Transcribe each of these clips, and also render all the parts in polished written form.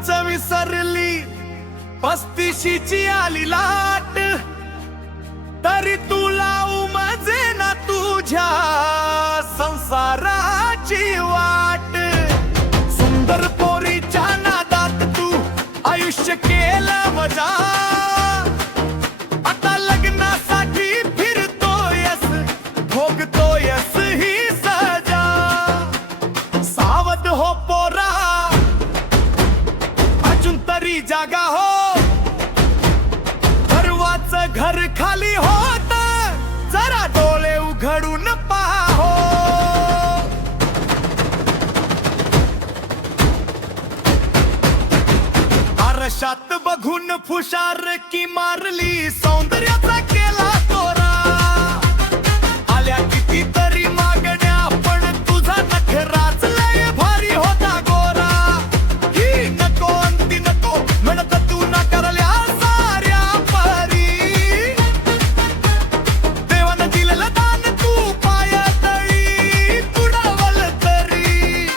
विसरली 35ची आली लाट, तरी तुला उमजे ना तुझ्या संसाराची वाट। सुंदर पोरीच्या नादात तू आयुष्य केलं मजा, आता लग्नासाठी फिरतोयस भोगतोयस ही सजा। सावध हो पोरा, अजून तरी जागा हो, गर्वाचं घर खाली होत, जरा डोळे उघडून पाहो। आरशात बघून फुशार की मारली, सौंदर्याचा केला तोरा। आल्या कितीतरी मागण्या पण तुझा नखराच लय भारी होता गोरा। ही नको अंती नको म्हणत तू नाकारल्या साऱ्या परी। देवानं दिलेलं दान तू पायतळी तुडावल तरी।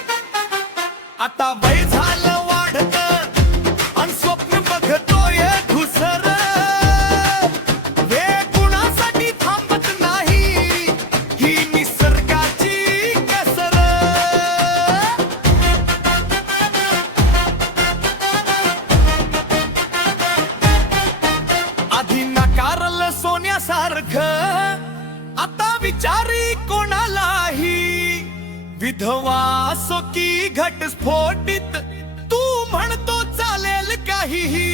आता वय झालं वाढत अन स्वप्न बघतोय धुसर, वेळ कुणासाठी थांबत नाही, ही निसर्गाची कसर। आधी नाकारलं सोन्यासारखं, आता विचारी कोणालाही। विधवा असो की घटस्फोटित, तू म्हणतो चालेल काहीही।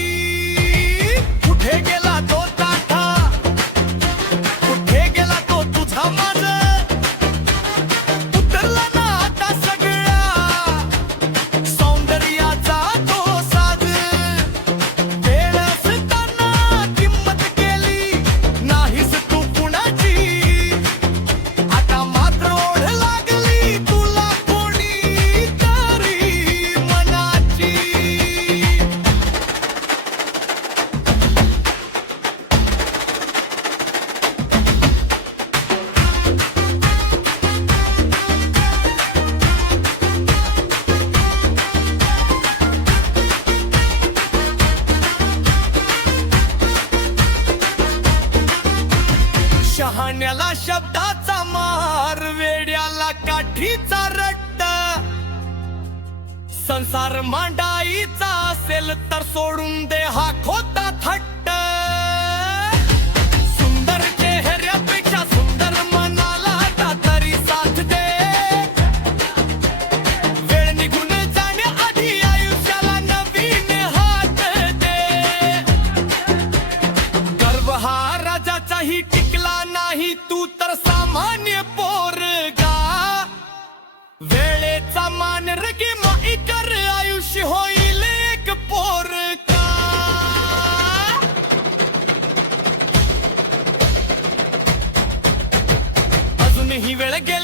कुठे गेला तो ताठा, कुठे गेला तो तुझा माझ, उतरला ना आता सगळा सौंदर्याचा तो साज। वेळ असताना किंमत केली नाहीस तू कुणाची, आता मात्र ओढ लागली तुला कोणी तरी मनाची। शहाण्याला शब्दाचा मार, वेड्याला काठीचा रट्ट। संसार मांडाईचा असेल तर सोडून दे हा खोटा थट्ट। सुंदर चेहऱ्यापेक्षा सुंदर मनाला आता तरी साथ दे। वेळ निघून जाण्याआधी आयुष्याला नवीन हात दे। गर्व हा राजाचाही टिकला नाही, तू तर सामान्य पोरगा। वेळेचा मान रगे माई कर, आयुष्य होईल एक पोरका। अजूनही वेळ गेली